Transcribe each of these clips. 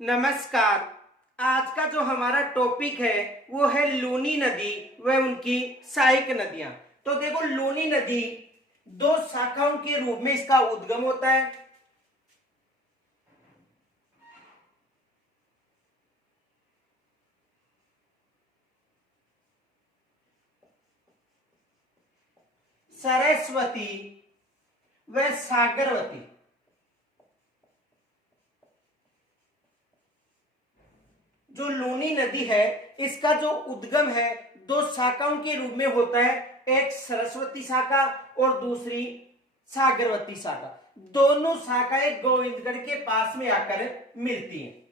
नमस्कार। आज का जो हमारा टॉपिक है वो है लूनी नदी व उनकी सहायक नदियां। तो देखो, लूनी नदी दो शाखाओं के रूप में इसका उद्गम होता है। सरस्वती व सागरवती। जो लूनी नदी है इसका जो उद्गम है दो शाखाओं के रूप में होता है, एक सरस्वती शाखा और दूसरी सागरवती शाखा। दोनों शाखाएं गोविंदगढ़ के पास में आकर मिलती हैं।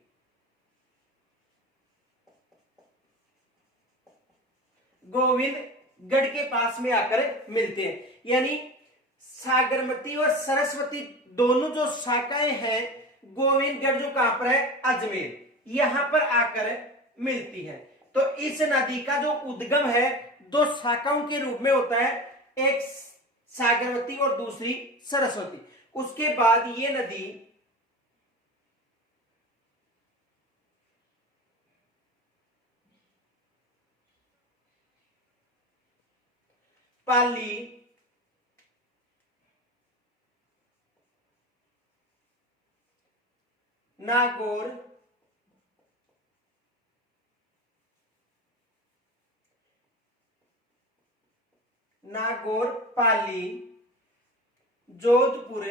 गोविंदगढ़ के पास में आकर मिलते हैं, यानी सागरमती और सरस्वती दोनों जो शाखाएं हैं गोविंदगढ़ जो कहां पर है, अजमेर, यहां पर आकर मिलती है। तो इस नदी का जो उद्गम है दो शाखाओं के रूप में होता है, एक सागरवती और दूसरी सरस्वती। उसके बाद ये नदी पाली, नागौर, पाली, जोधपुर,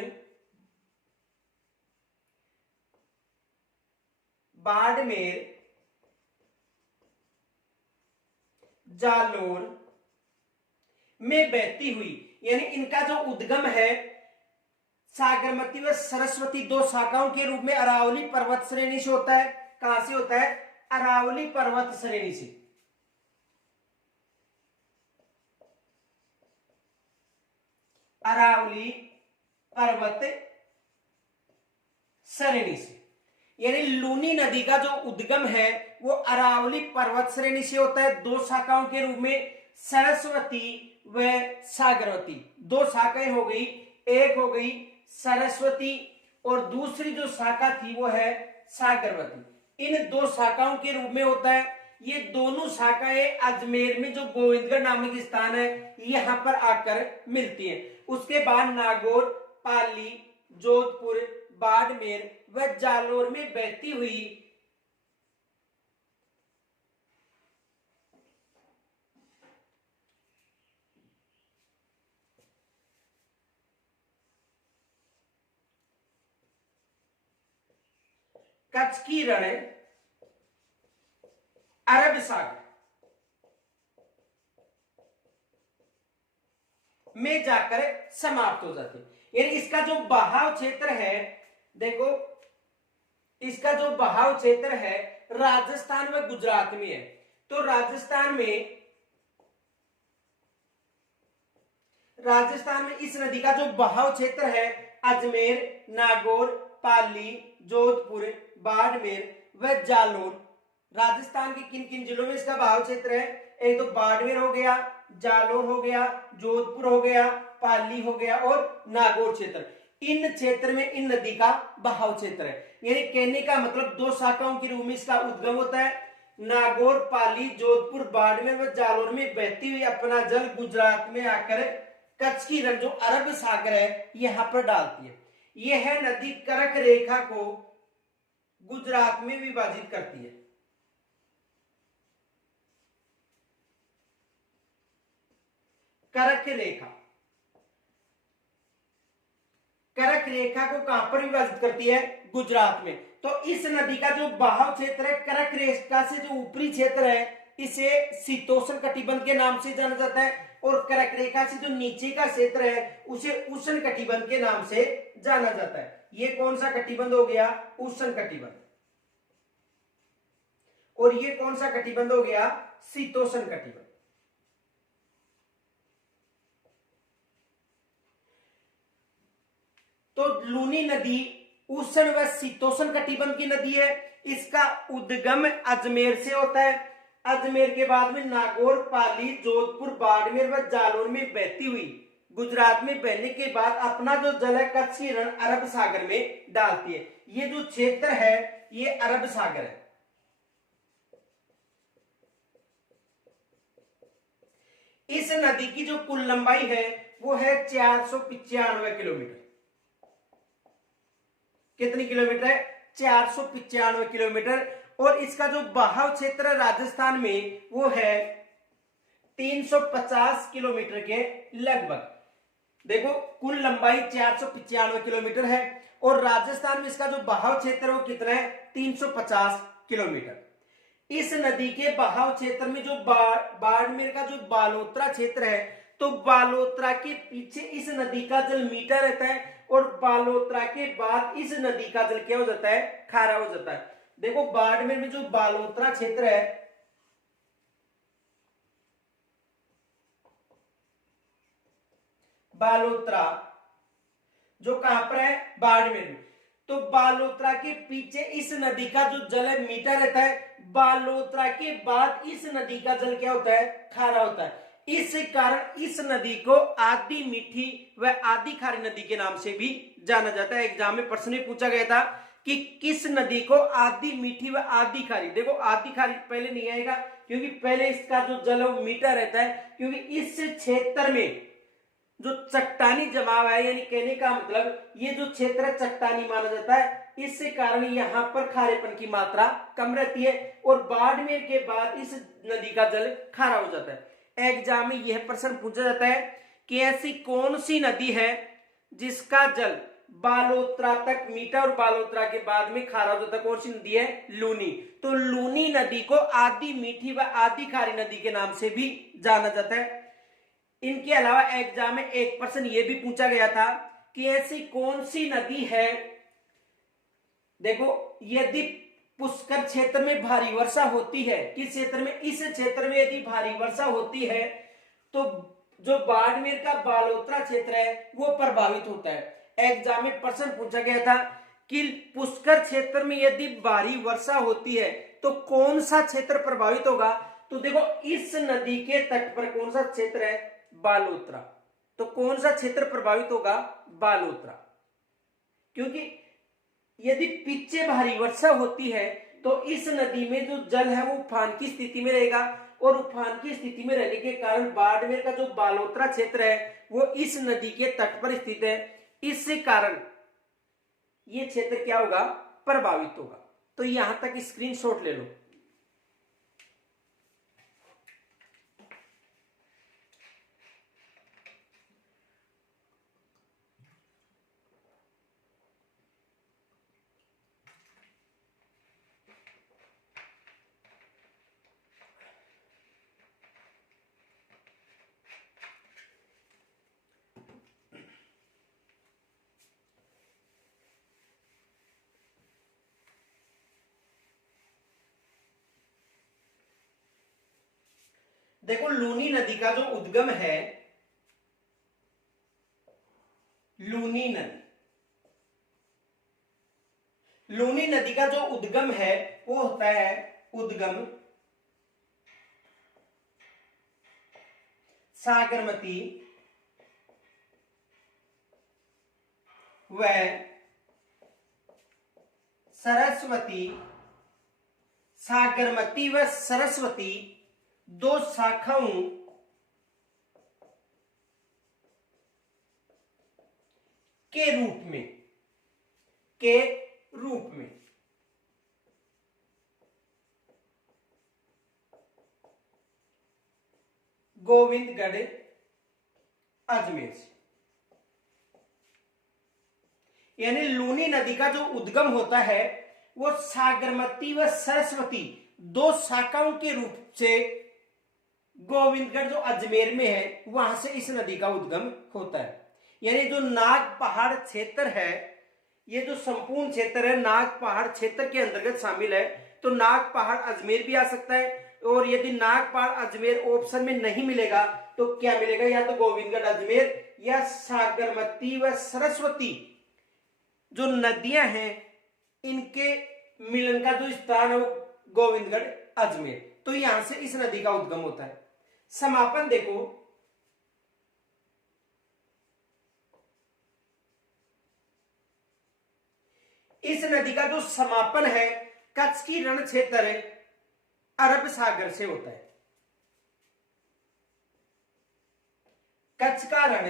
बाड़मेर, जालोर में बहती हुई, यानी इनका जो उद्गम है सागरमती व सरस्वती दो शाखाओं के रूप में अरावली पर्वत श्रेणी से होता है। कहां से होता है? अरावली पर्वत श्रेणी से। अरावली पर्वत श्रेणी से, यानी लूनी नदी का जो उद्गम है वो अरावली पर्वत श्रेणी से होता है, दो शाखाओं के रूप में सरस्वती व सागरवती। दो शाखाएं हो गई, एक हो गई सरस्वती और दूसरी जो शाखा थी वो है सागरवती। इन दो शाखाओं के रूप में होता है। ये दोनों शाखाएं अजमेर में जो गोविंदगढ़ नामक स्थान है यहां पर आकर मिलती हैं। उसके बाद नागौर, पाली, जोधपुर, बाड़मेर व जालोर में बहती हुई कच्छ की रण, अरब सागर में जाकर समाप्त हो जाती है। यानी इसका जो बहाव क्षेत्र है, देखो इसका जो बहाव क्षेत्र है राजस्थान व गुजरात में है। तो राजस्थान में इस नदी का जो बहाव क्षेत्र है अजमेर, नागौर, पाली, जोधपुर, बाड़मेर व जालोर। राजस्थान के किन किन जिलों में इसका बहाव क्षेत्र है? एक तो बाड़मेर हो गया, जालोर हो गया, जोधपुर हो गया, पाली हो गया और नागौर क्षेत्र। इन क्षेत्र में इन नदी का बहाव क्षेत्र है। यानी कहने का मतलब दो शाखाओं के रूप में इसका उद्गम होता है। नागौर, पाली, जोधपुर, बाड़मेर व जालोर में बहती हुई अपना जल गुजरात में आकर कच्छ की रण जो अरब सागर है यहां पर डालती है। यह नदी कर्क रेखा को गुजरात में विभाजित करती है। कर्क रेखा को कहां पर विभाजित करती है? गुजरात में। तो इस नदी का जो बहाव क्षेत्र है कर्क रेखा से जो ऊपरी क्षेत्र है इसे शीतोष्ण कटिबंध के नाम से जाना जाता है, और कर्क रेखा से जो नीचे का क्षेत्र है उसे उष्ण कटिबंध के नाम से जाना जाता है। ये कौन सा कटिबंध हो गया? उष्ण कटिबंध। और ये कौन सा कटिबंध हो गया? शीतोष्ण कटिबंध। तो लूनी नदी उष्ण व शीतोष्ण कटिबंध की नदी है। इसका उद्गम अजमेर से होता है। अजमेर के बाद में नागौर, पाली, जोधपुर, बाड़मेर व जालोर में बहती हुई गुजरात में बहने के बाद अपना जो जल है कच्छ की रण अरब सागर में डालती है। ये जो क्षेत्र है ये अरब सागर है। इस नदी की जो कुल लंबाई है वो है 495 किलोमीटर। कितनी किलोमीटर है? 495 किलोमीटर। और इसका जो बहाव क्षेत्र है राजस्थान में वो है 350 किलोमीटर के लगभग। देखो कुल लंबाई 495 किलोमीटर है और राजस्थान में इसका जो बहाव क्षेत्र है वो कितना है? 350 किलोमीटर। इस नदी के बहाव क्षेत्र में जो बाड़मेर का जो बालोतरा क्षेत्र है, तो बालोतरा के पीछे इस नदी का जल मीठा रहता है और बालोतरा के बाद इस नदी का जल क्या हो जाता है? खारा हो जाता है। देखो बाड़मेर में जो बालोतरा क्षेत्र है, बालोतरा जो कहां पर है? बाड़मेर में। तो बालोतरा के पीछे इस नदी का जो जल है मीठा रहता है, बालोतरा के बाद इस नदी का जल क्या होता है? खारा होता है। इस कारण इस नदी को आधी मीठी व आधी खारी नदी के नाम से भी जाना जाता है। एग्जाम में प्रश्न पूछा गया था कि किस नदी को आधी मीठी व आधी खारी। देखो आधी खारी पहले नहीं आएगा क्योंकि पहले इसका जो जल है वो मीठा रहता है, क्योंकि इस क्षेत्र में जो चट्टानी जमाव है, यानी कहने का मतलब ये जो क्षेत्र चट्टानी माना जाता है, इससे कारण यहाँ पर खारेपन की मात्रा कम रहती है और बाड़मेर के बाद इस नदी का जल खारा हो जाता है। एग्जाम में यह प्रश्न पूछा जाता है कि ऐसी कौन सी नदी है जिसका जल बालोतरा तक मीठा और बालोतरा के बाद में खारा हो जाता है? कौन सी नदी है? लूनी। तो लूनी नदी को आधी मीठी व आधी खारी नदी के नाम से भी जाना जाता है। इनके अलावा एग्जाम में एक प्रश्न यह भी पूछा गया था कि ऐसी कौन सी नदी है, देखो यदि पुष्कर क्षेत्र में भारी वर्षा होती है, किस क्षेत्र में? इस क्षेत्र में यदि भारी वर्षा होती है तो जो बाड़मेर का बालोतरा क्षेत्र है वो प्रभावित होता है। एग्जाम में प्रश्न पूछा गया था कि पुष्कर क्षेत्र में यदि भारी वर्षा होती है तो कौन सा क्षेत्र प्रभावित होगा? तो देखो इस नदी के तट पर कौन सा क्षेत्र है? बालोतरा। तो कौन सा क्षेत्र प्रभावित होगा? बालोतरा। क्योंकि यदि पीछे भारी वर्षा होती है तो इस नदी में जो जल है वो उफान की स्थिति में रहेगा और उफान की स्थिति में रहने के कारण बाड़मेर का जो बालोतरा क्षेत्र है वो इस नदी के तट पर स्थित है। इससे कारण ये क्षेत्र क्या होगा? प्रभावित होगा। तो यहां तक स्क्रीनशॉट ले लो। देखो लूनी नदी का जो उद्गम है, लूनी नदी, लूनी नदी का जो उद्गम है वो होता है उद्गम सागरमती व सरस्वती। सागरमती व सरस्वती दो शाखाओं के रूप में गोविंदगढ़ अजमेर से, यानी लूनी नदी का जो उद्गम होता है वो सागरमती व सरस्वती दो शाखाओं के रूप से गोविंदगढ़ जो अजमेर में है वहां से इस नदी का उद्गम होता है। यानी जो नाग पहाड़ क्षेत्र है, ये जो संपूर्ण क्षेत्र है नाग पहाड़ क्षेत्र के अंतर्गत शामिल है। तो नाग पहाड़ अजमेर भी आ सकता है और यदि नाग पहाड़ अजमेर ऑप्शन में नहीं मिलेगा तो क्या मिलेगा? या तो गोविंदगढ़ अजमेर या सागरमती व सरस्वती जो नदियां हैं इनके मिलन का जो स्थान है वो गोविंदगढ़ अजमेर। तो यहां से इस नदी का उद्गम होता है। समापन देखो, इस नदी का जो समापन है कच्छ की रण क्षेत्र अरब सागर से होता है। कच्छ का रण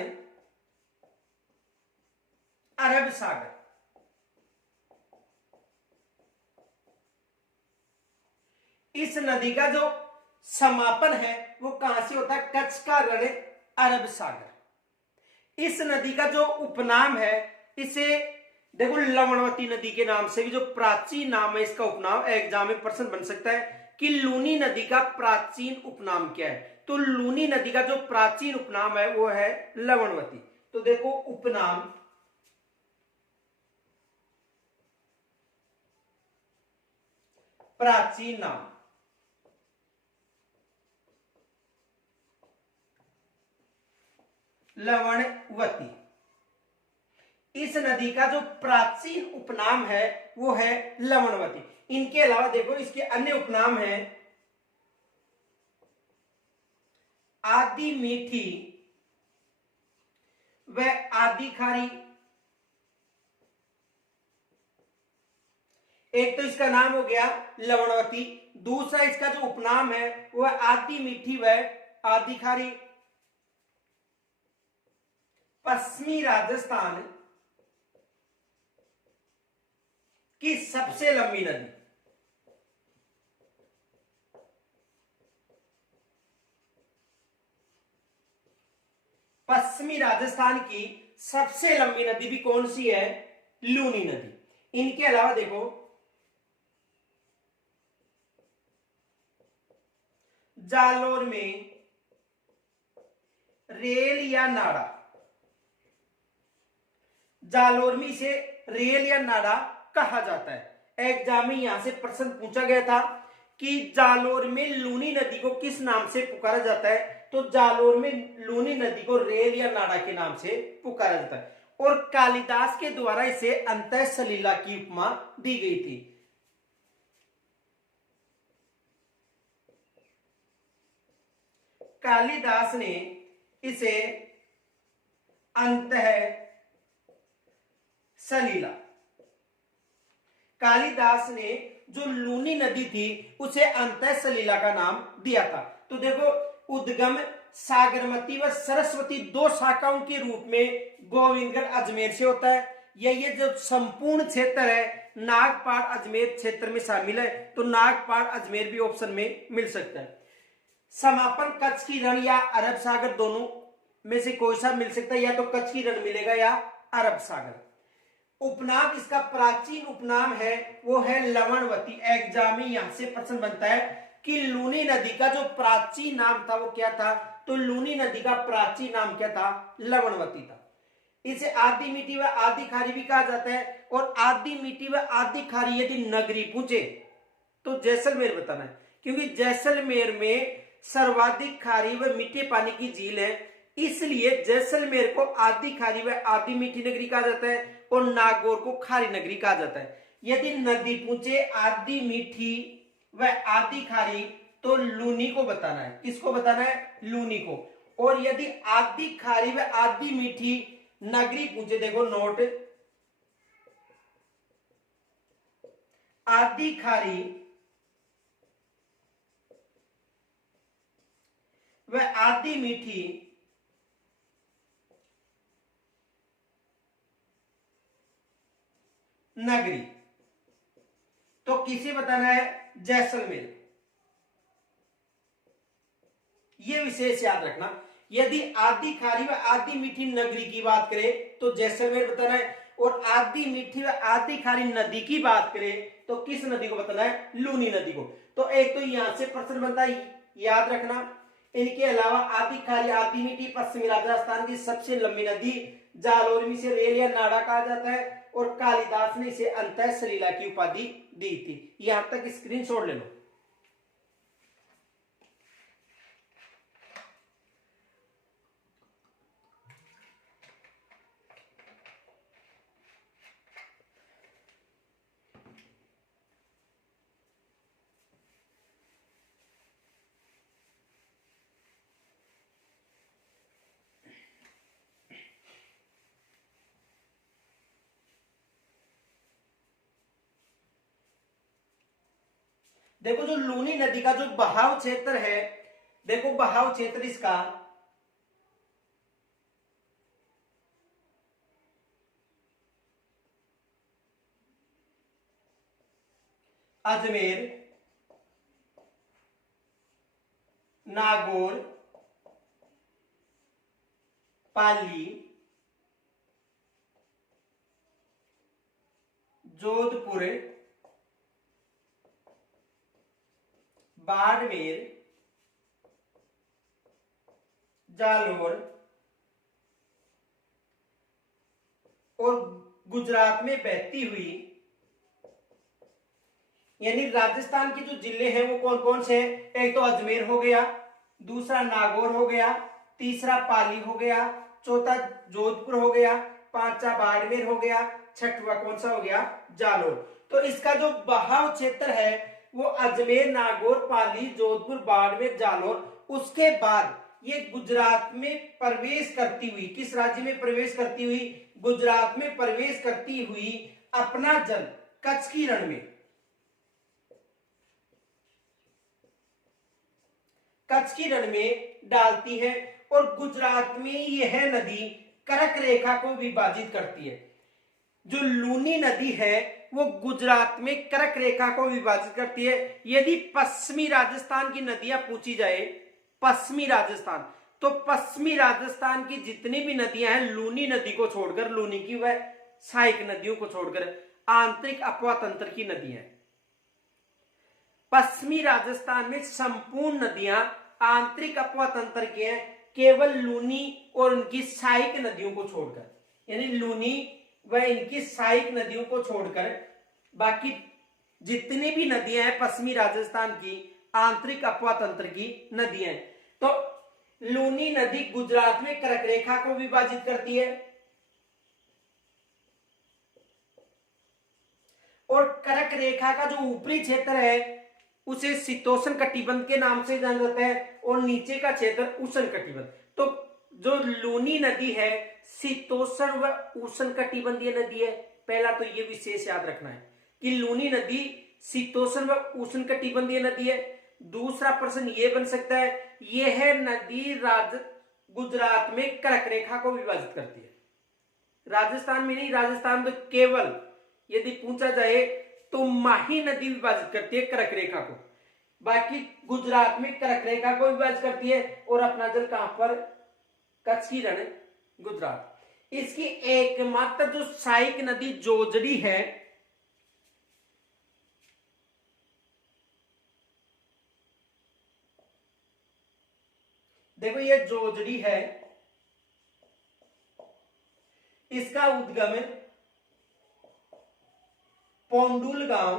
अरब सागर, इस नदी का जो समापन है वो कहां से होता है? कच्छ का रण अरब सागर। इस नदी का जो उपनाम है इसे देखो लवणवती नदी के नाम से भी जो प्राचीन नाम है इसका उपनाम एग्जाम में प्रश्न बन सकता है कि लूनी नदी का प्राचीन उपनाम क्या है। तो लूनी नदी का जो प्राचीन उपनाम है वो है लवणवती। तो देखो उपनाम प्राचीन नाम, लवणवती। इस नदी का जो प्राचीन उपनाम है वो है लवणवती। इनके अलावा देखो इसके अन्य उपनाम हैं आदि मीठी व आदि खारी। एक तो इसका नाम हो गया लवणवती, दूसरा इसका जो उपनाम है वो है आदि मीठी व आदि खारी। पश्चिमी राजस्थान की सबसे लंबी नदी, पश्चिमी राजस्थान की सबसे लंबी नदी भी कौन सी है? लूनी नदी। इनके अलावा देखो जालोर में रेल या नाड़ा, जालोर में इसे रेल या नाड़ा कहा जाता है। एग्जाम में यहां से प्रश्न पूछा गया था कि जालोर में लूनी नदी को किस नाम से पुकारा जाता है? तो जालोर में लूनी नदी को रेल या नाड़ा के नाम से पुकारा जाता है और कालिदास के द्वारा इसे अंतः सलीला की उपमा दी गई थी। कालिदास ने इसे अंतः सलीला, कालिदास ने जो लूनी नदी थी उसे अंतः सलीला का नाम दिया था। तो देखो उद्गम सागरमती व सरस्वती दो शाखाओं के रूप में गोविंदगढ़ अजमेर से होता है। ये जो संपूर्ण क्षेत्र है नागपाड़ अजमेर क्षेत्र में शामिल है। तो नागपाड़ अजमेर भी ऑप्शन में मिल सकता है। समापन कच्छ की रण या अरब सागर, दोनों में से कोई सा मिल सकता है, या तो कच्छ की रण मिलेगा या अरब सागर। उपनाम इसका प्राचीन उपनाम है वो है लवणवती। एग्जाम में यहां से प्रश्न बनता है कि लूनी नदी का जो प्राचीन नाम था वो क्या था? तो लूनी नदी का प्राचीन नाम क्या था? लवणवती था। इसे आदि मीठी व आदि खारी भी कहा जाता है और आदि मीठी व आदि खारी यदि नगरी पूछे तो जैसलमेर बताना है, क्योंकि जैसलमेर में सर्वाधिक खारी व मीठे पानी की झील है, इसलिए जैसलमेर को आदि खारी व आदि मीठी नगरी कहा जाता है और नागौर को खारी नगरी कहा जाता है। यदि नदी पूछे आदि मीठी व आदि खारी तो लूनी को बताना है। किसको बताना है? लूनी को। और यदि आदि खारी व आदि मीठी नगरी पूछे, देखो नोट, आदि खारी व आदि मीठी नगरी, तो किसे बताना है? जैसलमेर। यह विशेष याद रखना, यदि आदि खारी व आदि मीठी नगरी की बात करें तो जैसलमेर बताना है और आदि मीठी व आदि खारी नदी की बात करें तो किस नदी को बताना है? लूनी नदी को। तो एक तो यहां से प्रश्न बनता है, याद रखना। इनके अलावा आदि खारी आदि मीठी पश्चिमी राजस्थान की सबसे लंबी नदी, जालोर में इसे रेल या नाड़ा कहा जाता है और कालिदास ने इसे अंतः सलीला की उपाधि दी थी। यहां तक स्क्रीनशॉट ले लो। देखो जो लूनी नदी का जो बहाव क्षेत्र है, देखो बहाव क्षेत्र इसका अजमेर, नागौर, पाली, जोधपुर, बाड़मेर, जालोर और गुजरात में बहती हुई, यानी राजस्थान के जो जिले हैं वो कौन कौन से हैं? एक तो अजमेर हो गया, दूसरा नागौर हो गया, तीसरा पाली हो गया, चौथा जोधपुर हो गया, पांचवा बाड़मेर हो गया, छठवा कौन सा हो गया? जालोर। तो इसका जो बहाव क्षेत्र है वो अजमेर, नागौर, पाली, जोधपुर, बाड़मेर, जालोर, उसके बाद ये गुजरात में प्रवेश करती हुई, किस राज्य में प्रवेश करती हुई? गुजरात में प्रवेश करती हुई अपना जल कच्छ की रण में, कच्छ की रण में डालती है और गुजरात में यह नदी कर्क रेखा को विभाजित करती है। जो लूनी नदी है वो गुजरात में कर्क रेखा को विभाजित करती है। यदि पश्चिमी राजस्थान की नदियां पूछी जाए, पश्चिमी राजस्थान, तो पश्चिमी राजस्थान की जितनी भी नदियां हैं लूनी नदी को छोड़कर, लूनी की वह सहायक नदियों को छोड़कर आंतरिक अपवा तंत्र की नदियां, पश्चिमी राजस्थान में संपूर्ण नदियां आंतरिक अपवा तंत्र की हैं, केवल लूनी और उनकी सहायक नदियों को छोड़कर, यानी लूनी व इनकी सहायक नदियों को छोड़कर बाकी जितनी भी नदियां हैं पश्चिमी राजस्थान की आंतरिक अपवा तंत्र की नदियां हैं। तो लूनी नदी गुजरात में कर्क रेखा को विभाजित करती है और कर्क रेखा का जो ऊपरी क्षेत्र है उसे शीतोष्ण कटिबंध के नाम से जाना जाता है और नीचे का क्षेत्र उष्ण कटिबंध। तो जो लूनी नदी है शीतोष्ण व उष्ण कटिबंधीय नदी है। पहला तो ये विशेष याद रखना है कि लूनी नदी शीतोष्ण व उष्ण कटिबंधीय नदी है। दूसरा प्रश्न ये बन सकता है, यह नदी गुजरात में कर्क रेखा को विभाजित करती है। राजस्थान में नहीं, राजस्थान में केवल यदि पूछा जाए तो माही नदी विभाजित करती है कर्क रेखा को, बाकी गुजरात में कर्क रेखा को विभाजित करती है और अपना जल कहां पर? कच्छ की रण, गुजरात। इसकी एकमात्र जो सहायक नदी जोजड़ी है, देखो ये जोजड़ी है, इसका उद्गम पोंडुल गांव,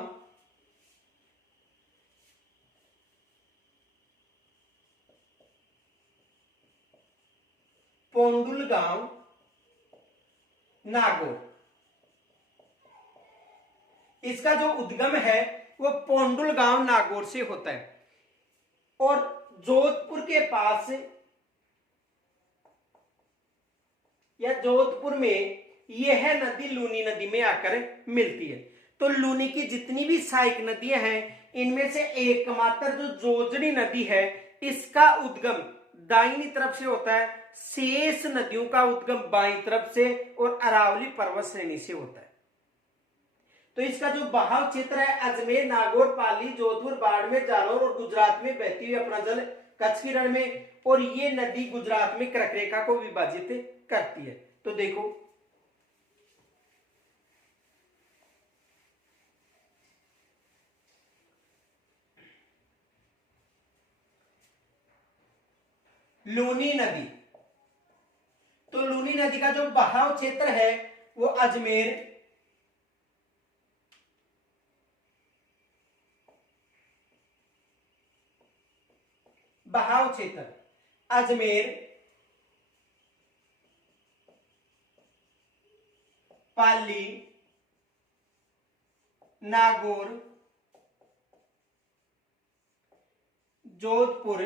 पोंडुल गांव, नागौर। इसका जो उद्गम है वो पोंडुल गांव नागौर से होता है और जोधपुर के पास या जोधपुर में यह नदी लूनी नदी में आकर मिलती है। तो लूनी की जितनी भी सहायक नदियां हैं इनमें से एकमात्र जो जोजड़ी नदी है इसका उद्गम दाहिनी तरफ से होता है, शेष नदियों का उद्गम बाईं तरफ से और अरावली पर्वत श्रेणी से होता है। तो इसका जो बहाव क्षेत्र है अजमेर, नागौर, पाली, जोधपुर, बाड़मेर, जालोर और गुजरात में बहती हुई अपना जल कच्छ की रण में, और ये नदी गुजरात में कर्क रेखा को विभाजित करती है। तो देखो लूनी नदी, तो लूनी नदी का जो बहाव क्षेत्र है वो अजमेर, बहाव क्षेत्र अजमेर, पाली, नागौर, जोधपुर,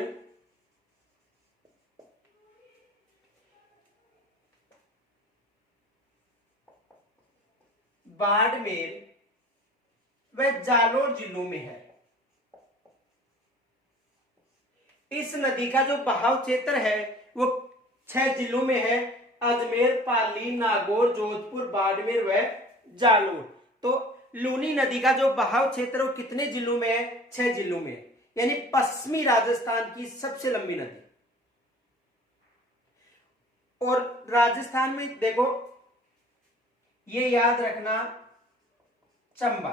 बाड़मेर व जालोर जिलों में है। इस नदी का जो बहाव क्षेत्र है वो 6 जिलों में है, अजमेर, पाली, नागौर, जोधपुर, बाड़मेर व जालोर। तो लूनी नदी का जो बहाव क्षेत्र वो कितने जिलों में है? 6 जिलों में, यानी पश्चिमी राजस्थान की सबसे लंबी नदी। और राजस्थान में देखो, ये याद रखना, चंबा,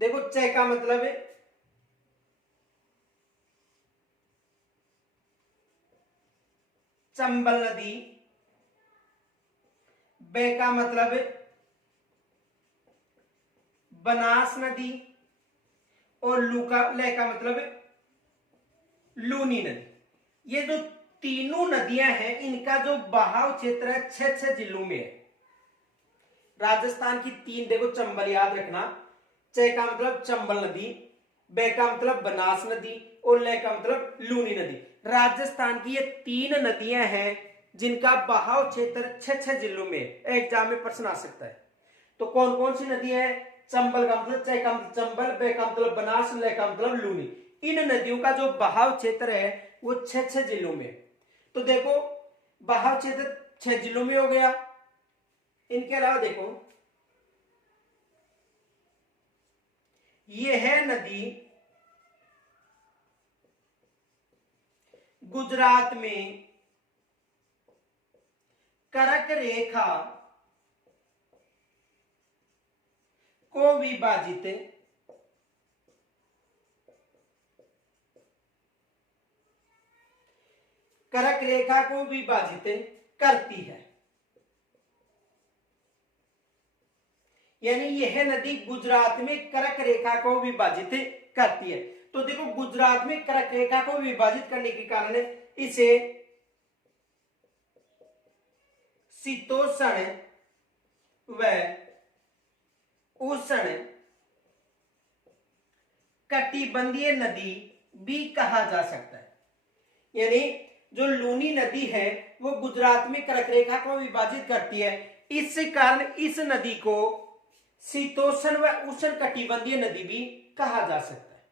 देखो च का मतलब है चंबल नदी, बे का मतलब है बनास नदी, और ले का मतलब है लूनी नदी। ये जो तीनों नदियां हैं इनका जो बहाव क्षेत्र है 6 जिलों में है। राजस्थान की तीन, देखो चंबल याद रखना, च का मतलब चंबल नदी, बे का मतलब बनास नदी, और ले का मतलब लूनी नदी। राजस्थान की ये तीन नदियां हैं जिनका बहाव क्षेत्र 6 जिलों में। एग्जाम में प्रश्न आ सकता है। तो कौन कौन सी नदी है? चंबल का मतलब, च का मतलब चंबल, बे का मतलब बनास, ले का मतलब लूनी। इन नदियों का जो बहाव क्षेत्र है वो 6 जिलों में। तो देखो बहाव क्षेत्र 6 जिलों में हो गया। इनके अलावा देखो, ये है नदी गुजरात में कर्क रेखा को विभाजित कर्क रेखा को विभाजित करती है। यानी यह नदी गुजरात में कर्क रेखा को विभाजित करती है। तो देखो गुजरात में कर्क रेखा को विभाजित करने के कारण इसे शीतोष्ण व उष्ण कटिबंधीय नदी भी कहा जा सकता है। यानी जो लूनी नदी है वो गुजरात में कर्क रेखा को विभाजित करती है, इस कारण इस नदी को शीतोष्ण व उष्ण कटिबंधीय नदी भी कहा जा सकता है।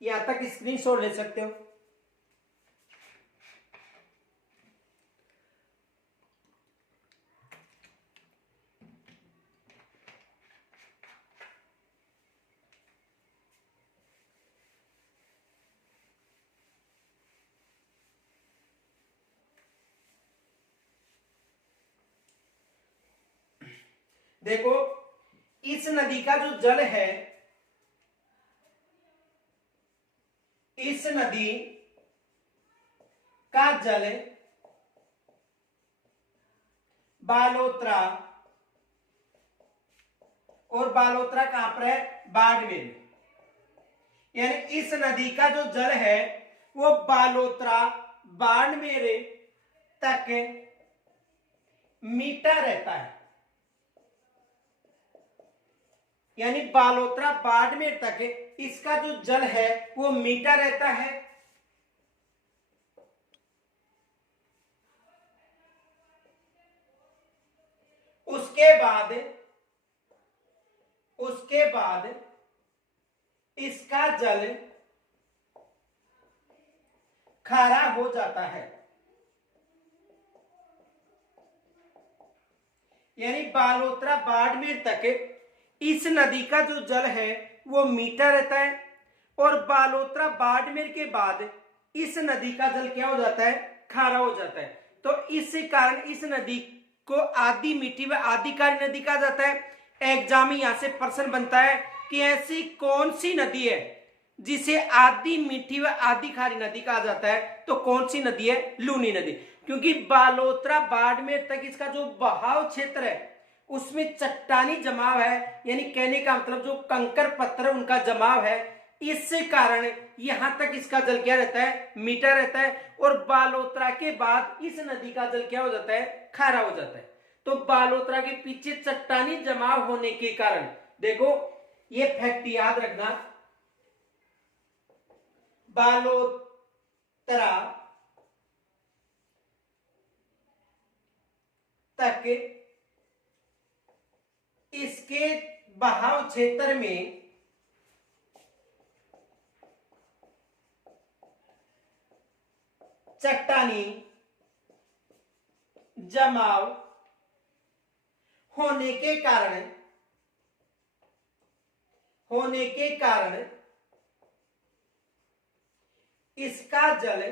यहां तक स्क्रीनशॉट ले सकते हो। देखो इस नदी का जो जल है, इस नदी का जल बालोतरा, और बालोतरा कहां पर है? बाड़मेर। यानी इस नदी का जो जल है वो बालोतरा बाड़मेर तक मीठा रहता है। यानी बालोतरा बाड़मेर तक इसका जो जल है वो मीठा रहता है। उसके बाद इसका जल खारा हो जाता है। यानी बालोतरा बाड़मेर तक इस नदी का जो जल है वो मीठा रहता है, और बालोतरा बाड़मेर के बाद इस नदी का जल क्या हो जाता है? खारा हो जाता है। तो इस कारण इस नदी को आधी मीठी व आधी खारी नदी कहा जाता है। एग्जाम में यहां से प्रश्न बनता है कि ऐसी कौन सी नदी है जिसे आधी मीठी व आधी खारी नदी कहा जाता है? तो कौन सी नदी है? लूनी नदी। क्योंकि बालोतरा बाड़मेर तक इसका जो बहाव क्षेत्र है उसमें चट्टानी जमाव है, यानी कहने का मतलब जो कंकर पत्थर उनका जमाव है, इस कारण यहां तक इसका जल क्या रहता है? मीठा रहता है। और बालोतरा के बाद इस नदी का जल क्या हो जाता है? खारा हो जाता है। तो बालोतरा के पीछे चट्टानी जमाव होने के कारण, देखो ये फैक्ट याद रखना, बालोतरा तक इसके बहाव क्षेत्र में चट्टानी जमाव होने के कारण इसका जल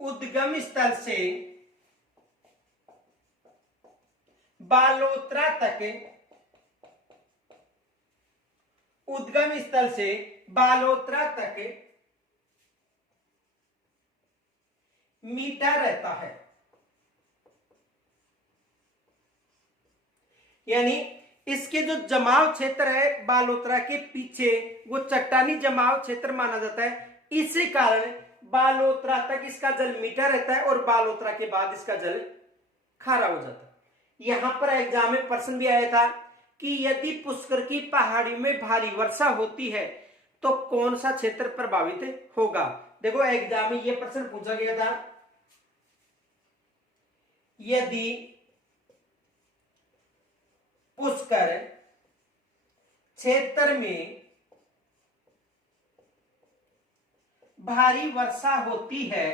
उद्गम स्थल से बालोतरा तक मीठा रहता है। यानी इसके जो जमाव क्षेत्र है बालोतरा के पीछे, वो चट्टानी जमाव क्षेत्र माना जाता है। इसी कारण बालोतरा तक इसका जल मीठा रहता है और बालोतरा के बाद इसका जल खारा हो जाता है। यहां पर एग्जाम में प्रश्न भी आया था कि यदि पुष्कर की पहाड़ी में भारी वर्षा होती है तो कौन सा क्षेत्र प्रभावित होगा। देखो एग्जाम में यह प्रश्न पूछा गया था, यदि पुष्कर क्षेत्र में भारी वर्षा होती है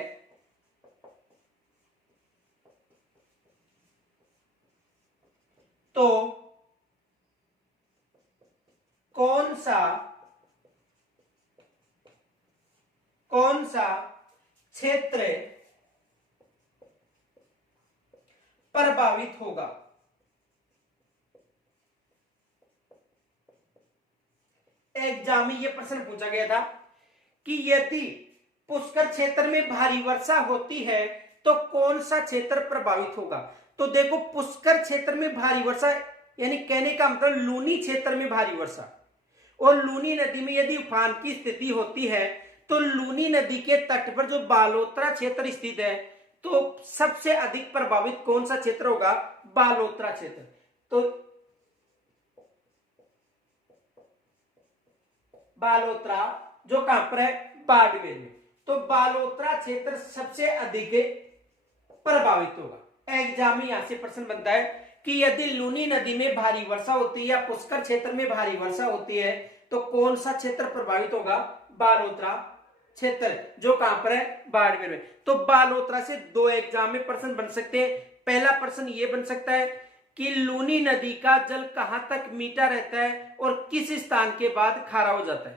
तो कौन सा क्षेत्र प्रभावित होगा। एग्जाम में यह प्रश्न पूछा गया था कि यदि पुष्कर क्षेत्र में भारी वर्षा होती है तो कौन सा क्षेत्र प्रभावित होगा। तो देखो पुष्कर क्षेत्र में भारी वर्षा यानी कहने का मतलब लूनी क्षेत्र में भारी वर्षा, और लूनी नदी में यदि उफान की स्थिति होती है तो लूनी नदी के तट पर जो बालोतरा क्षेत्र स्थित है तो सबसे अधिक प्रभावित कौन सा क्षेत्र होगा, बालोतरा क्षेत्र। तो बालोतरा जो कहां पर है, बाड़मेर में, तो बालोतरा क्षेत्र सबसे अधिक प्रभावित होगा। एग्जाम में यहां से प्रश्न बनता है कि यदि लूनी नदी में भारी वर्षा होती है या पुष्कर क्षेत्र में भारी वर्षा होती है तो कौन सा क्षेत्र प्रभावित होगा, बालोतरा क्षेत्र जो कहां पर है, बाड़मेर में। तो बालोतरा से दो एग्जाम में प्रश्न बन सकते हैं। पहला प्रश्न यह बन सकता है कि लूनी नदी का जल कहां तक मीठा रहता है और किस स्थान के बाद खारा हो जाता है।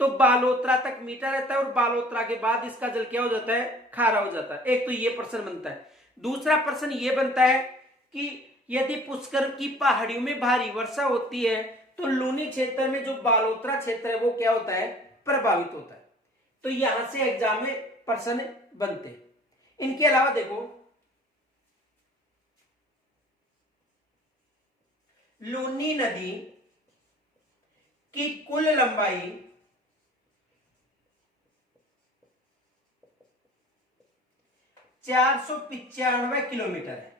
तो बालोतरा तक मीठा रहता है और बालोतरा के बाद इसका जल क्या हो जाता है, खारा हो जाता है। एक तो यह प्रश्न बनता है। दूसरा प्रश्न यह बनता है कि यदि पुष्कर की पहाड़ियों में भारी वर्षा होती है तो लूनी क्षेत्र में जो बालोतरा क्षेत्र है वो क्या होता है, प्रभावित होता है। तो यहां से एग्जाम में प्रश्न बनते हैं। इनके अलावा देखो लूनी नदी की कुल लंबाई 495 किलोमीटर है।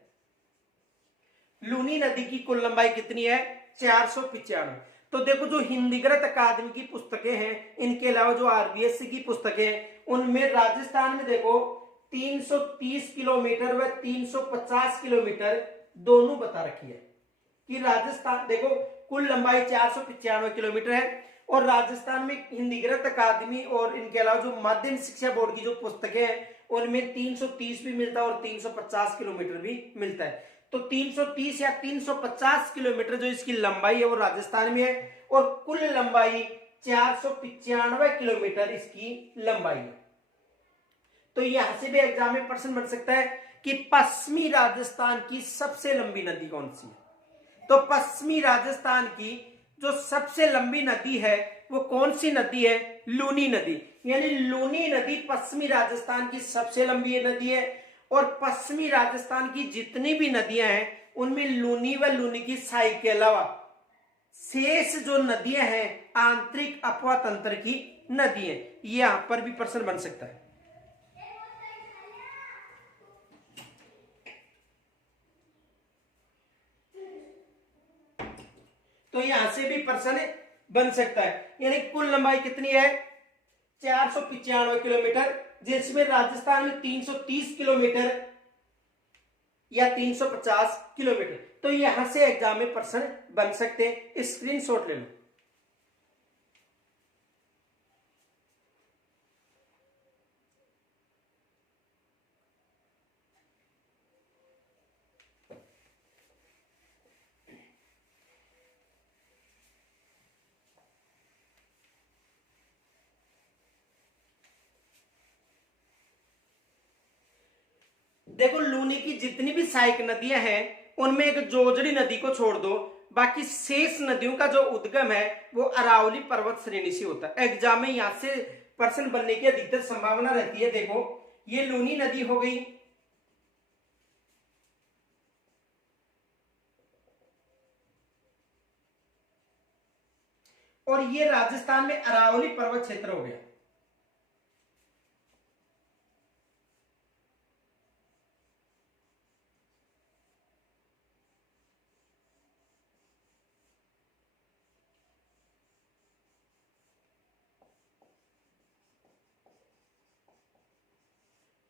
लूनी नदी की कुल लंबाई कितनी है, 495। तो देखो जो हिंदीकृत अकादमी की पुस्तकें हैं, इनके अलावा जो आरबीएससी की पुस्तकें हैं, उनमें राजस्थान में देखो 330 किलोमीटर व 350 किलोमीटर दोनों बता रखी है कि राजस्थान देखो कुल लंबाई 495 किलोमीटर है। और राजस्थान में हिंदीकृत अकादमी और इनके अलावा जो माध्यमिक शिक्षा बोर्ड की जो पुस्तकें हैं उनमें 330 भी मिलता है और 350 किलोमीटर भी मिलता है। तो 330 या 350 किलोमीटर जो इसकी लंबाई है वो राजस्थान में है और कुल लंबाई 495 किलोमीटर इसकी लंबाई है। तो यहां से भी एग्जाम में प्रश्न बन सकता है कि पश्चिमी राजस्थान की सबसे लंबी नदी कौन सी है। तो पश्चिमी राजस्थान की जो सबसे लंबी नदी है वो कौन सी नदी है, लूनी नदी। यानी लूनी नदी पश्चिमी राजस्थान की सबसे लंबी नदी है और पश्चिमी राजस्थान की जितनी भी नदियां हैं उनमें लूनी व लूनी की सहायक के अलावा शेष जो नदियां हैं आंतरिक अपवा तंत्र की नदी है। यहां पर भी प्रश्न बन सकता है। तो यहां से भी प्रश्न बन सकता है। यानी कुल लंबाई कितनी है, 495 किलोमीटर, जिसमें राजस्थान में 330 किलोमीटर या 350 किलोमीटर। तो यहां से एग्जाम में प्रश्न बन सकते हैं। स्क्रीनशॉट ले लो। देखो लूनी की जितनी भी सहायक नदियां हैं उनमें एक जोजड़ी नदी को छोड़ दो, बाकी शेष नदियों का जो उद्गम है वो अरावली पर्वत श्रेणी से होता है। एग्जाम में यहां से प्रश्न बनने की अधिकतर संभावना रहती है। देखो ये लूनी नदी हो गई, और ये राजस्थान में अरावली पर्वत क्षेत्र हो गया।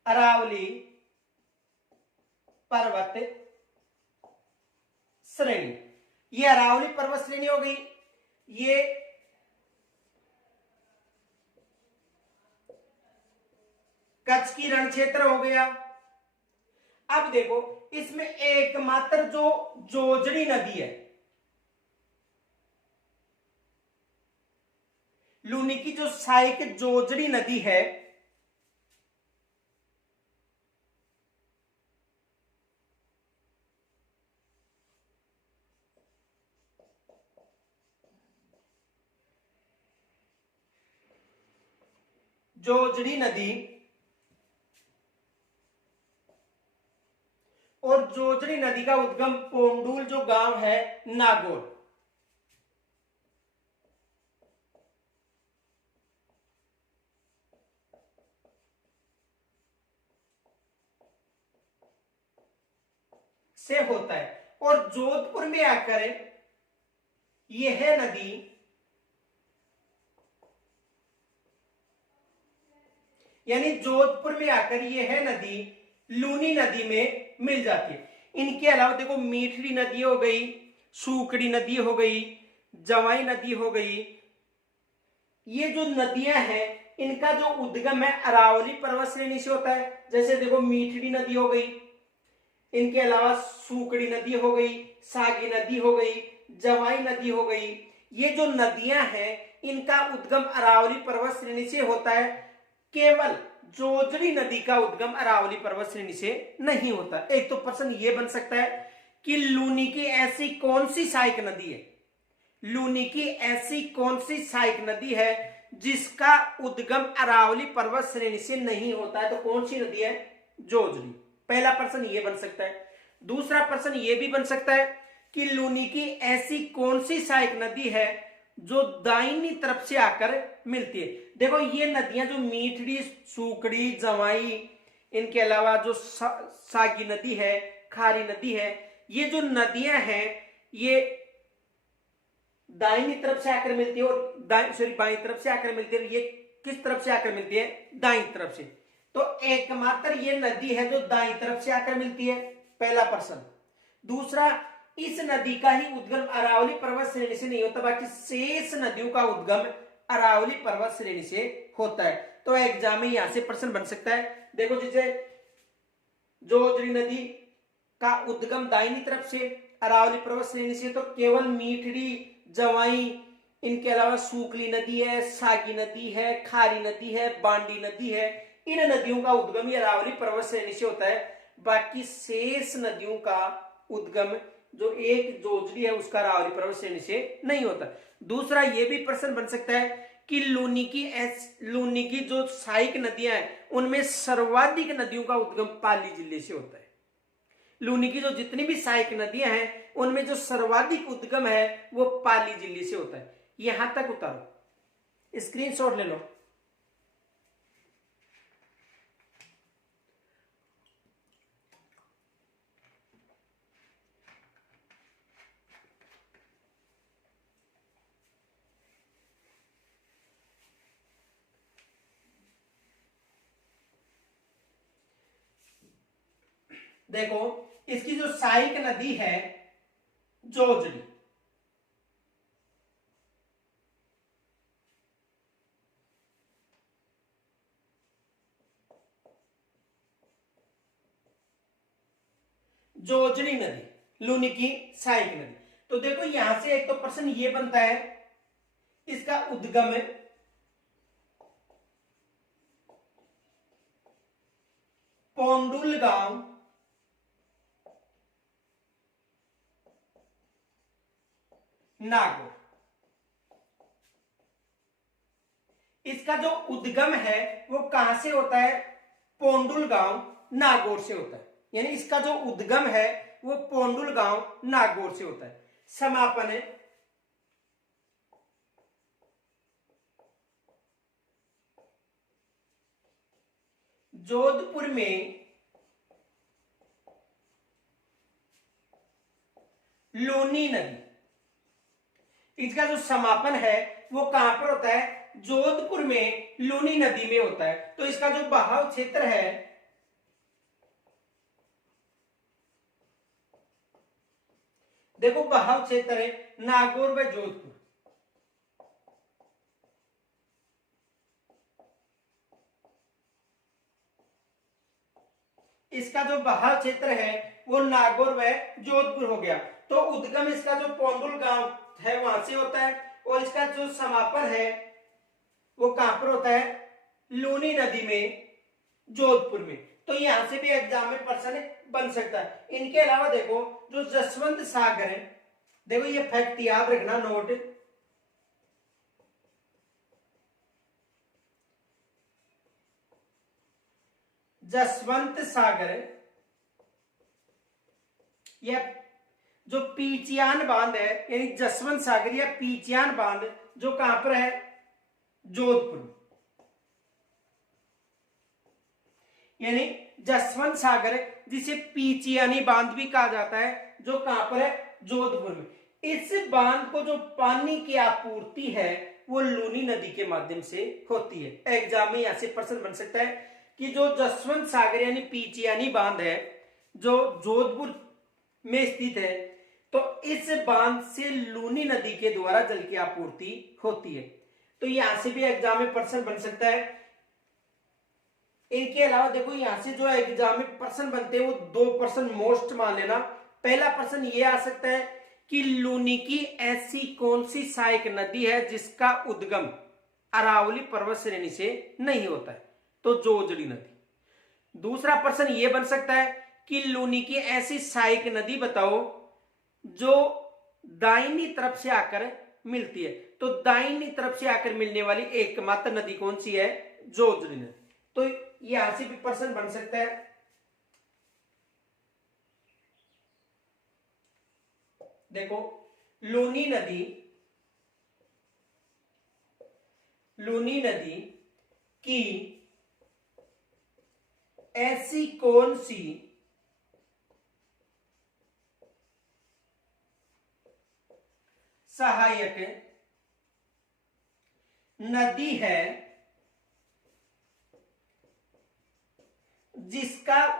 अरावली पर्वत श्रेणी, ये अरावली पर्वत श्रेणी हो गई। ये कच्छ की रण क्षेत्र हो गया। अब देखो इसमें एकमात्र जो जोजड़ी नदी है, लूनी की जो सहायक जोजड़ी नदी है, जोजड़ी नदी, और जोजड़ी नदी का उद्गम पोंडूल जो गांव है नागौर, से होता है। और जोधपुर में आकर यह नदी यानी जोधपुर में आकर यह नदी लूनी नदी में मिल जाती है। इनके अलावा देखो मीठड़ी नदी हो गई, सूकड़ी नदी हो गई, जवाई नदी हो गई, ये जो नदियां हैं इनका जो उद्गम है अरावली पर्वत श्रेणी से होता है। जैसे देखो मीठड़ी नदी हो गई, इनके अलावा सूकड़ी नदी हो गई, सागी नदी हो गई, जवाई नदी हो गई। ये जो नदियां हैं इनका उद्गम अरावली पर्वत श्रेणी से होता है। केवल जोजड़ी नदी का उद्गम अरावली पर्वत श्रेणी से नहीं होता। एक तो प्रश्न ये बन सकता है कि लूनी की ऐसी कौन सी सहायक नदी है, लूनी की ऐसी कौन सी सहायक नदी है जिसका उद्गम अरावली पर्वत श्रेणी से नहीं होता है, तो कौन सी नदी है, जोजड़ी। पहला प्रश्न ये बन सकता है। दूसरा प्रश्न ये भी बन सकता है कि लूनी की ऐसी कौन सी सहायक नदी है जो दाहिनी तरफ से आकर मिलती है। देखो ये नदियां जो मीठड़ी, सूकड़ी, जवाई, इनके अलावा जो सागी नदी है, खारी नदी है, ये जो नदियां हैं ये दाहिनी तरफ से आकर मिलती है और बाईं तरफ से आकर मिलती है। ये किस तरफ से आकर मिलती है, दाईं तरफ से। तो एकमात्र ये नदी है जो दाईं तरफ से आकर मिलती है, पहला प्रश्न। दूसरा, इस नदी का ही उद्गम अरावली पर्वत श्रेणी से नहीं होता, बाकी शेष नदियों का उद्गम अरावली पर्वत श्रेणी से होता है। तो एग्जाम में यहां से प्रश्न बन सकता है। देखो जैसे जोजड़ी नदी का उद्गम दाहिनी तरफ से अरावली पर्वत श्रेणी से, तो केवल मीठड़ी, जवाई, इनके अलावा सूकली नदी है, सागी नदी है, खारी नदी है, बांडी नदी है, इन नदियों का उद्गम ही अरावली पर्वत श्रेणी से होता है। बाकी शेष नदियों का उद्गम जो एक जोजड़ी है उसका अरावली पर्वत श्रेणी से नहीं होता। दूसरा ये भी प्रश्न बन सकता है कि लूनी की जो सहायक नदियां हैं उनमें सर्वाधिक नदियों का उद्गम पाली जिले से होता है। लूनी की जो जितनी भी सहायक नदियां हैं उनमें जो सर्वाधिक उद्गम है वो पाली जिले से होता है। यहां तक उतारो, स्क्रीनशॉट ले लो। देखो इसकी जो सहायक नदी है जोजड़ी, जोजड़ी नदी लूनी की सहायक नदी। तो देखो यहां से एक तो प्रश्न ये बनता है, इसका उद्गम पोंडुल गांव नागौर। इसका जो उद्गम है वो कहां से होता है? पोंडुल गांव नागौर से होता है। यानी इसका जो उद्गम है वो पोंडुल गांव नागौर से होता है। समापन है जोधपुर में लूनी नदी। इसका जो समापन है वो कहां पर होता है? जोधपुर में लूनी नदी में होता है। तो इसका जो बहाव क्षेत्र है देखो, बहाव क्षेत्र है नागौर व जोधपुर। इसका जो बहाव क्षेत्र है वो नागौर व जोधपुर हो गया। तो उद्गम इसका जो पोंडुल गांव है वहां से होता है और इसका जो समापन है वो कहां पर होता है? लूनी नदी में, जोधपुर में। तो यहां से भी एग्जाम में प्रश्न बन सकता है। इनके अलावा देखो जो जसवंत सागर है, देखो ये फैक्ट याद रखना, नोट। जसवंत सागर या जो पीचियान बांध है, यानी जसवंत सागर या पीचियान बांध जो कहां पर है? जोधपुर। यानी जसवंत सागर जिसे पीचियानी बांध भी कहा जाता है, जो कहां पर है? जोधपुर में। इस बांध को जो पानी की आपूर्ति है वो लूनी नदी के माध्यम से होती है। एग्जाम में यहां से प्रश्न बन सकता है कि जो जसवंत सागर यानी पीचियानी बांध है जो जोधपुर में स्थित है, तो इस बांध से लूनी नदी के द्वारा जल की आपूर्ति होती है। तो यहां से भी एग्जाम में प्रश्न बन सकता है। इनके अलावा देखो यहां से जो एग्जाम में प्रश्न बनते हैं वो 2 प्रश्न मोस्ट मान लेना। पहला प्रश्न ये आ सकता है कि लूनी की ऐसी कौन सी सहायक नदी है जिसका उद्गम अरावली पर्वत श्रेणी से नहीं होता है? तो जोजड़ी नदी। दूसरा प्रश्न ये बन सकता है कि लूनी की ऐसी सहायक नदी बताओ जो दाहिनी तरफ से आकर मिलती है। तो दाहिनी तरफ से आकर मिलने वाली एकमात्र नदी कौन सी है? जोजड़ी नदी। तो यहां से भी प्रश्न बन सकता है। देखो लूनी नदी की ऐसी कौन सी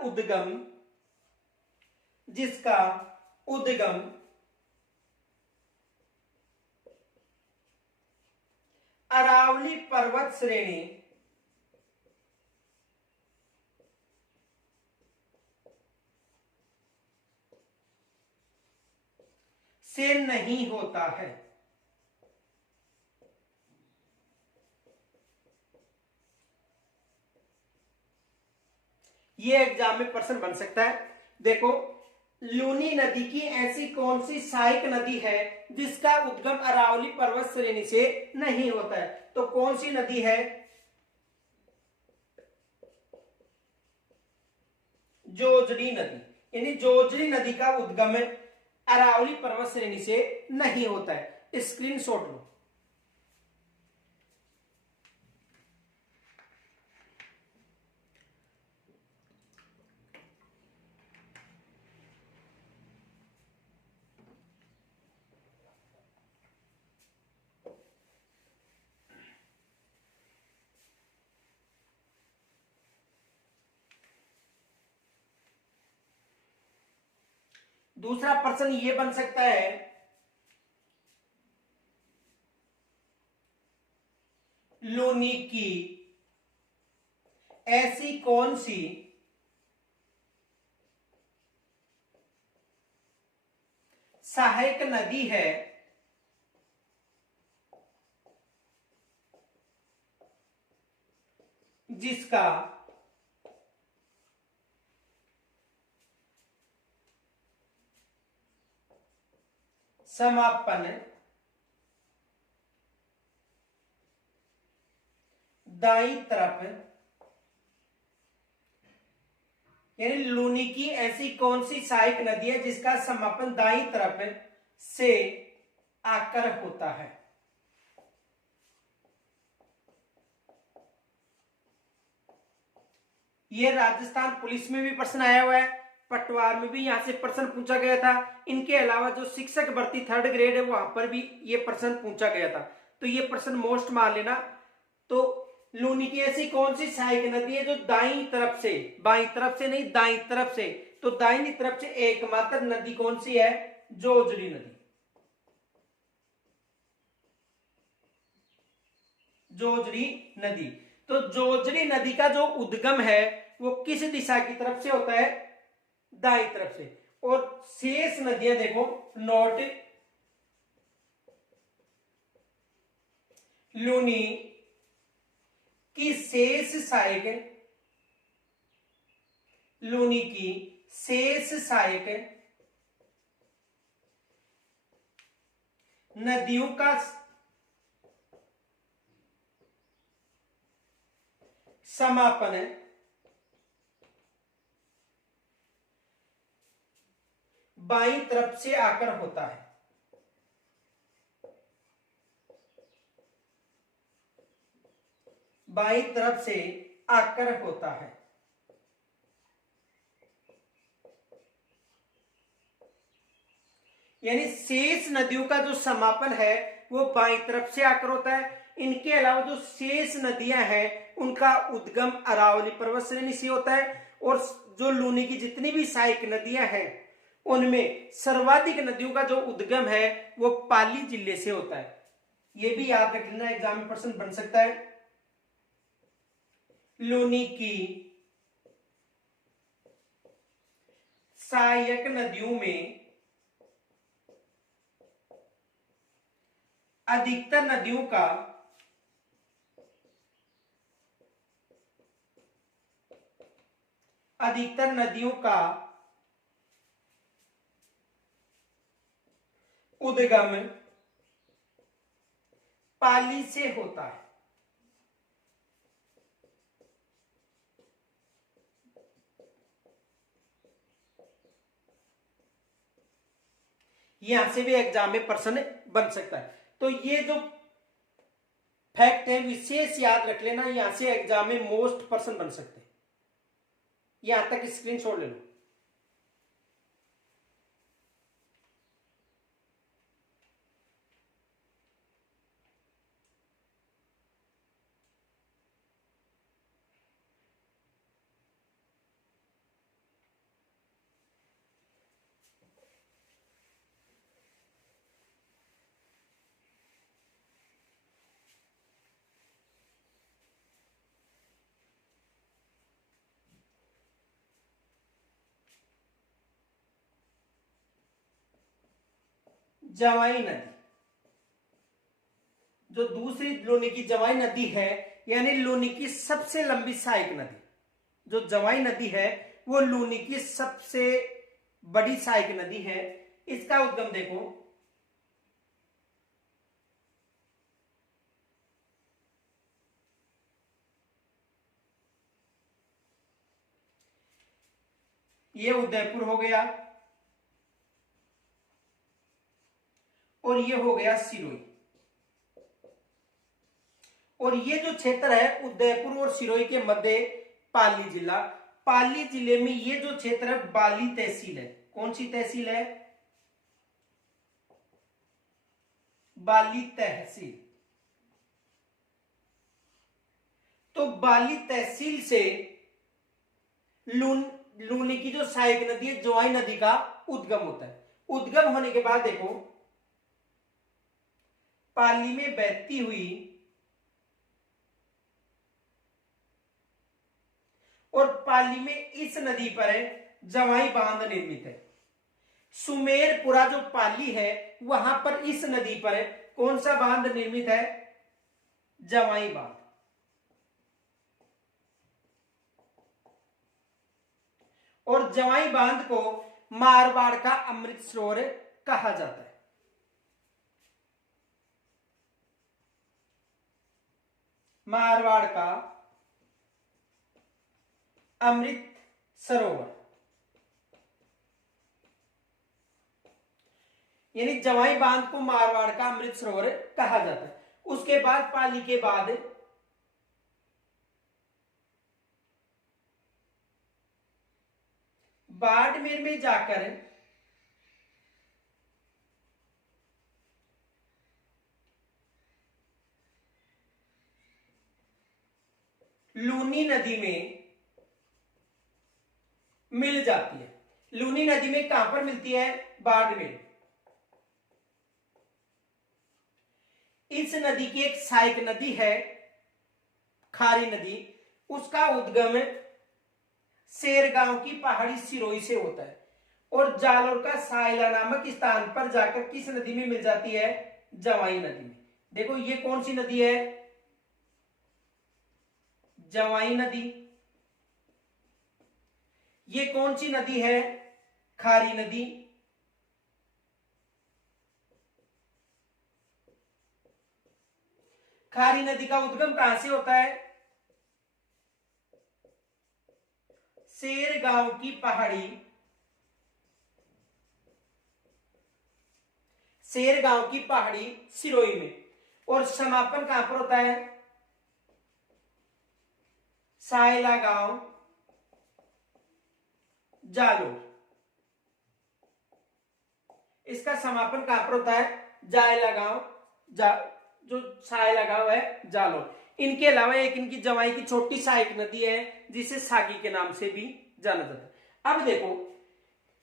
सहायक नदी है जिसका उद्गम अरावली पर्वत श्रेणी से नहीं होता है? ये एग्जाम में प्रश्न बन सकता है। देखो लूनी नदी की ऐसी कौन सी सहायक नदी है जिसका उद्गम अरावली पर्वत श्रेणी से नहीं होता है? तो कौन सी नदी है? जोजड़ी नदी। यानी जोजड़ी नदी का उद्गम अरावली पर्वत श्रेणी से नहीं होता है। स्क्रीनशॉट लो। दूसरा प्रश्न ये बन सकता है लूनी की ऐसी कौन सी सहायक नदी है जिसका समापन दाईं तरफ, यानी लूनी की ऐसी कौन सी सहायक नदी है जिसका समापन दाईं तरफ से आकर होता है। ये राजस्थान पुलिस में भी प्रश्न आया हुआ है, पटवार में भी यहां से प्रश्न पूछा गया था। इनके अलावा जो शिक्षक भर्ती 3rd ग्रेड है वहां पर भी ये प्रश्न पूछा गया था, तो ये प्रश्न मोस्ट मान लेना। तो लूनी की ऐसी कौन सी सहायक नदी है जो दाईं तरफ से, बाईं तरफ से नहीं दाईं तरफ से, तो दाईं तरफ से एकमात्र नदी कौन सी है, जोजड़ी नदी। जोजड़ी नदी, तो जोजड़ी नदी का जो उद्गम है वो किस दिशा की तरफ से होता है, दाईं तरफ से। और शेष नदियां देखो, नोट लूनी की शेष सहायक, लूनी की शेष सहायक नदियों का समापन बाईं तरफ से आकर होता है। बाईं तरफ से आकर होता है, यानी शेष नदियों का जो समापन है वो बाईं तरफ से आकर होता है। इनके अलावा जो शेष नदियां हैं उनका उद्गम अरावली पर्वत श्रेणी से होता है। और जो लूनी की जितनी भी सहायक नदियां हैं उनमें सर्वाधिक नदियों का जो उद्गम है वो पाली जिले से होता है। ये भी याद रख लेना, एग्जाम में प्रश्न बन सकता है। लूनी की सहायक नदियों में अधिकतर नदियों का उद्गम पाली से होता है। यहां से भी एग्जाम में प्रश्न बन सकता है। तो ये जो फैक्ट है विशेष याद रख लेना, यहां से एग्जाम में मोस्ट प्रश्न बन सकते हैं। यहां तक स्क्रीनशॉट ले लो। जवाई नदी, जो दूसरी लूनी की जवाई नदी है, यानी लूनी की सबसे लंबी सहायक नदी, जो जवाई नदी है वो लूनी की सबसे बड़ी सहायक नदी है। इसका उद्गम देखो, ये उदयपुर हो गया और ये हो गया सिरोही। और ये जो क्षेत्र है उदयपुर और सिरोही के मध्य पाली जिला, पाली जिले में ये जो क्षेत्र है बाली तहसील है। कौन सी तहसील है, बाली तहसील। तो बाली तहसील से लूनी की जो सहायक नदी है जवाई नदी का उद्गम होता है। उद्गम होने के बाद देखो पाली में बहती हुई और पाली में इस नदी पर जवाई बांध निर्मित है। सुमेरपुरा जो पाली है वहां पर इस नदी पर कौन सा बांध निर्मित है, जवाई बांध। और जवाई बांध को मारवाड़ का अमृत सरोवर कहा जाता है। मारवाड़ का अमृत सरोवर, यानी जवाई बांध को मारवाड़ का अमृत सरोवर कहा जाता है। उसके बाद पाली के बाद बाड़मेर में जाकर लूनी नदी में मिल जाती है। लूनी नदी में कहां पर मिलती है? बाड़मेर। इस नदी की एक सहायक नदी है खारी नदी, उसका उद्गम सेरगांव की पहाड़ी सिरोही से होता है और जालोर का सायला नामक स्थान पर जाकर किस नदी में मिल जाती है? जवाई नदी में। देखो ये कौन सी नदी है? जवाई नदी। ये कौन सी नदी है? खारी नदी। खारी नदी का उद्गम कहां से होता है? सेरगांव की पहाड़ी, सेरगांव की पहाड़ी सिरोही में। और समापन कहां पर होता है? सायला गांव जालोर। इसका समापन कहां पर होता है? जायला गांव जो सायला गांव है जालोर। इनके अलावा एक इनकी जवाई की छोटी सहायक नदी है जिसे सागी के नाम से भी जाना जाता है। अब देखो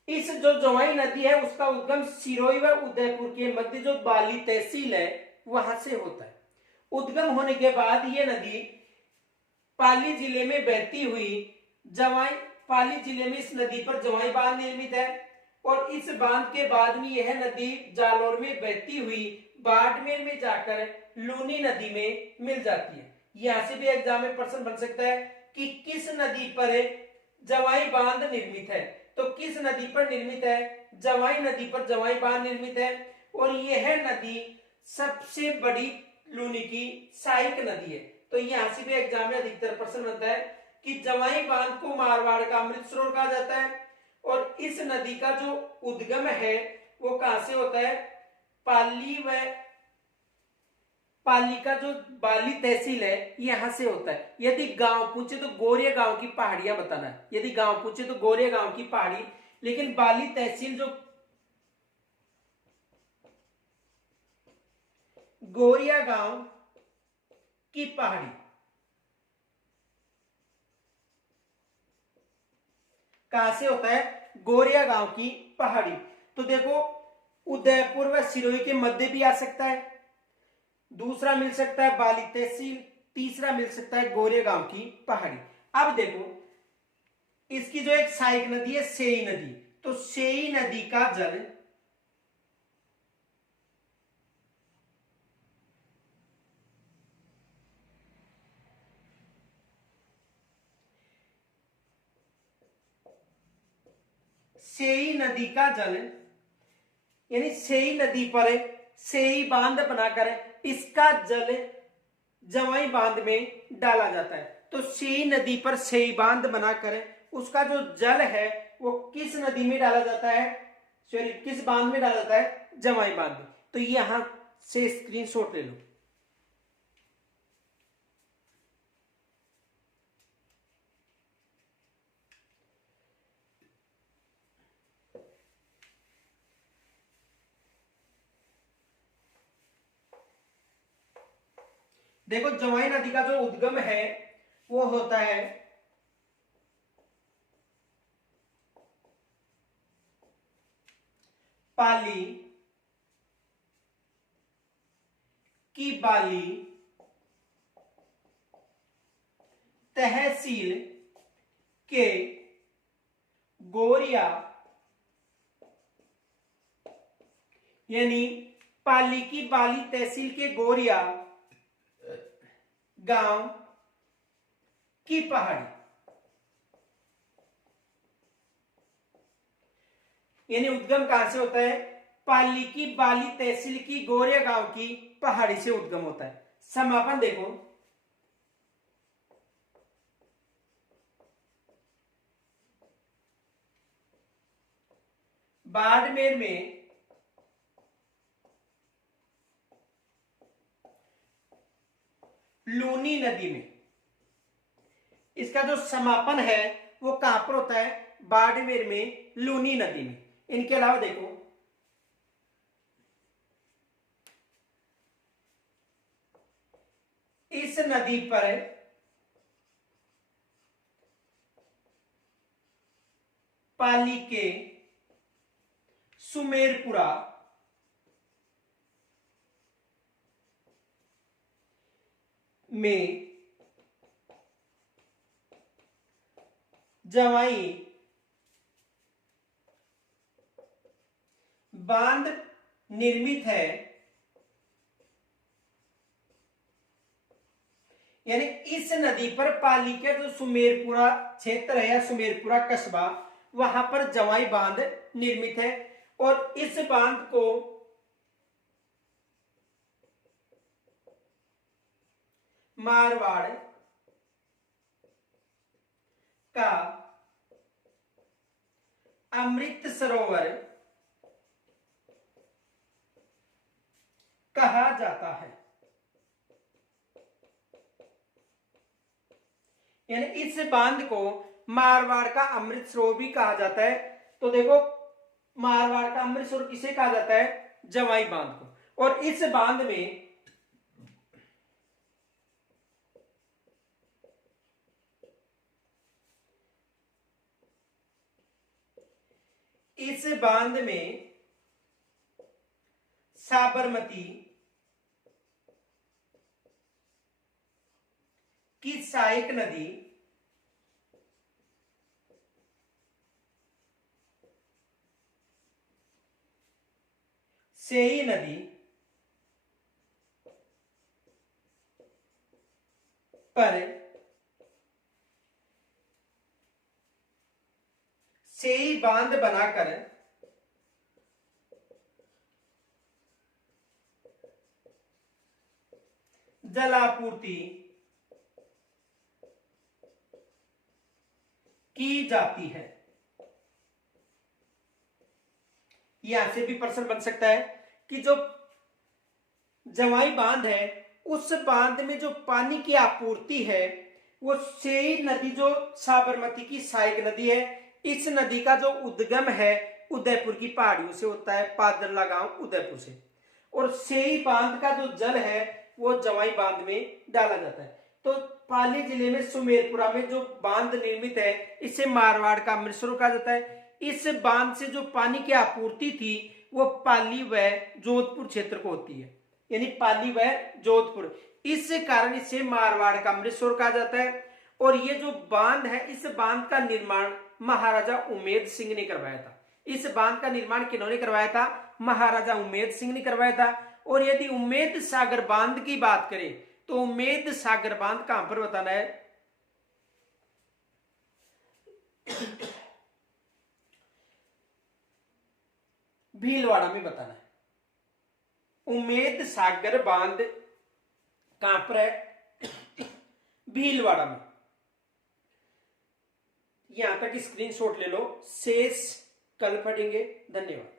इस जो जवाई नदी है उसका उद्गम सिरोही व उदयपुर के मध्य जो बाली तहसील है वहां से होता है। उद्गम होने के बाद ये नदी पाली जिले में बहती हुई पाली जिले में इस नदी पर जवाई बांध निर्मित है और इस बांध के बाद में यह नदी जालोर में बहती हुई बाड़मेर में जाकर लूनी नदी में मिल जाती है। यहां से भी एग्जाम में प्रश्न बन सकता है कि किस नदी पर जवाई बांध निर्मित है? तो किस नदी पर निर्मित है? जवाई नदी पर जवाई बांध निर्मित है और यह नदी सबसे बड़ी लूनी की सहायक नदी है। तो यहां से भी एग्जाम में अधिकतर प्रश्न बनता है कि जवाई बांध को मारवाड़ का अमृत सरोवर कहा जाता है और इस नदी का जो उद्गम है वो कहां से होता है? पाली का जो बाली तहसील है यहां से होता है। यदि गांव पूछे तो गोरिया गांव की पहाड़ियां बताना है। यदि गांव पूछे तो गोरिया गांव की पहाड़ी, लेकिन बाली तहसील जो गोरिया गांव की पहाड़ी कहां से होता है? गोरिया गांव की पहाड़ी। तो देखो उदयपुर व सिरोही के मध्य भी आ सकता है, दूसरा मिल सकता है बाली तहसील, तीसरा मिल सकता है गोरिया गांव की पहाड़ी। अब देखो इसकी जो एक सहायक नदी है सेई नदी, तो सेई नदी का जल सेई नदी का जल यानी सेई नदी पर सेई बांध बनाकर इसका जल जवाई बांध में डाला जाता है। तो सेई नदी पर सेई बांध बनाकर उसका जो जल है वो किस नदी में डाला जाता है? सॉरी किस बांध में डाला जाता है? जवाई बांध में। तो यहां से स्क्रीनशॉट ले लो। देखो जवाई नदी का जो उद्गम है वो होता है पाली की बाली तहसील के गोरिया यानी पाली की बाली तहसील के गोरिया गांव की पहाड़ी, यानी उद्गम कहां से होता है? पाली की बाली तहसील की गोरिया गांव की पहाड़ी से उद्गम होता है। समापन देखो बाड़मेर में लूनी नदी में। इसका जो समापन है वो कहां पर होता है? बाड़मेर में लूनी नदी में। इनके अलावा देखो इस नदी पर पाली के सुमेरपुरा में जवाई बांध निर्मित है, यानी इस नदी पर पाली के जो सुमेरपुरा क्षेत्र है या सुमेरपुरा कस्बा, वहां पर जवाई बांध निर्मित है। और इस बांध को मारवाड़ का अमृत सरोवर कहा जाता है। यानी इस बांध को मारवाड़ का अमृत सरोवर भी कहा जाता है। तो देखो मारवाड़ का अमृत सरोवर किसे कहा जाता है? जवाई बांध को। और इस बांध में साबरमती की सहायक नदी सेई नदी पर सेई बांध बनाकर जलापूर्ति की जाती है। यहां से भी प्रश्न बन सकता है कि जो जवाई बांध है उस बांध में जो पानी की आपूर्ति है वो सेई नदी जो साबरमती की सहायक नदी है, इस नदी का जो उद्गम है उदयपुर की पहाड़ियों से होता है, पादरला गांव उदयपुर से। और सेई बांध का जो जल है वो जवाई बांध में डाला जाता है। तो पाली जिले में सुमेरपुरा में जो बांध निर्मित है इसे मारवाड़ का अमृत सरोवर कहा जाता है। इस बांध से जो पानी की आपूर्ति थी वो पाली व जोधपुर क्षेत्र को होती है, यानी पाली व जोधपुर। इस कारण इसे मारवाड़ का अमृत सरोवर कहा जाता है। और ये जो बांध है इस बांध का निर्माण महाराजा उमेद सिंह ने करवाया था। इस बांध का निर्माण किन्होंने करवाया था? महाराजा उमेद सिंह ने करवाया था। और यदि उम्मेद सागर बांध की बात करें तो उम्मेद सागर बांध कहां पर बताना है? भीलवाड़ा में बताना है। उम्मेद सागर बांध कहां पर है? भीलवाड़ा में। यहां तक स्क्रीनशॉट ले लो, शेष कल पढ़ेंगे। धन्यवाद।